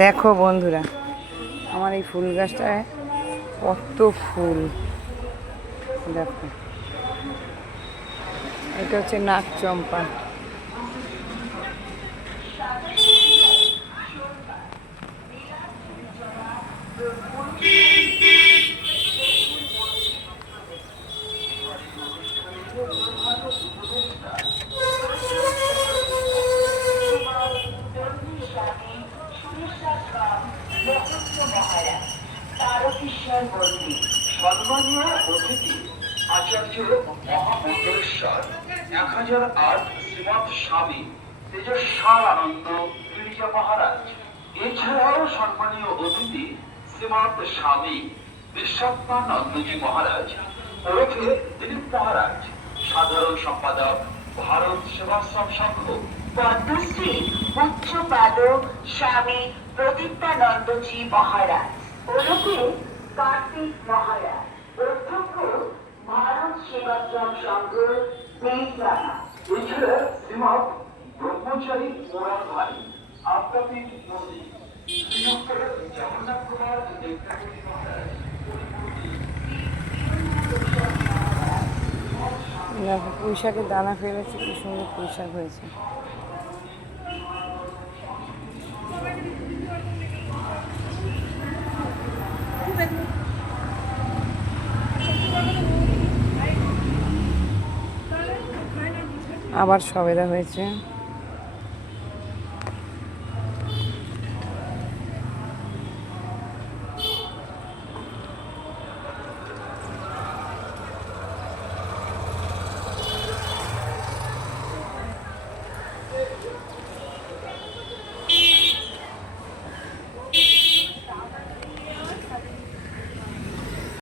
দেখো বন্ধুরা, আমার এই ফুল গাছটায় কত ফুল। দেখো, এটা হচ্ছে নাক চম্পা। সম্মানীয় অতিথি আচার্য মহামন্ডলেশ্বর 1008 শ্রীমৎ স্বামী তেজস্বাল আনন্দ গিরিজা মহারাজ। এছাড়াও সম্মানীয় অতিথি শ্রীমৎ স্বামী বিশ্বাত্মানন্দজি মহারাজ ওরফে দিলীপ মহারাজ, সাধারণ সম্পাদক ভারত সেবাশ্রম সংঘ। পদ্মশ্রী উচ্চপাদক স্বামী প্রদীপ্তানন্দজি মহারাজ ওরফে কার্তিক মহারাজ, অধ্যক্ষ ভারত সেবাশ্রম সংঘ বেলডাঙ্গা। এছাড়া শ্রীমৎ ব্রহ্মচারী মোরাল ভাই আদ্যাপীঠ মন্দির, শ্রীযুক্ত জগন্নাথ কুমার দেবনাথী মহারাজ। দেখো, পুঁই শাকের দানা ফেলেছে, কি সুন্দর পুঁই শাক হয়েছে। আবার সবেদা হয়েছে।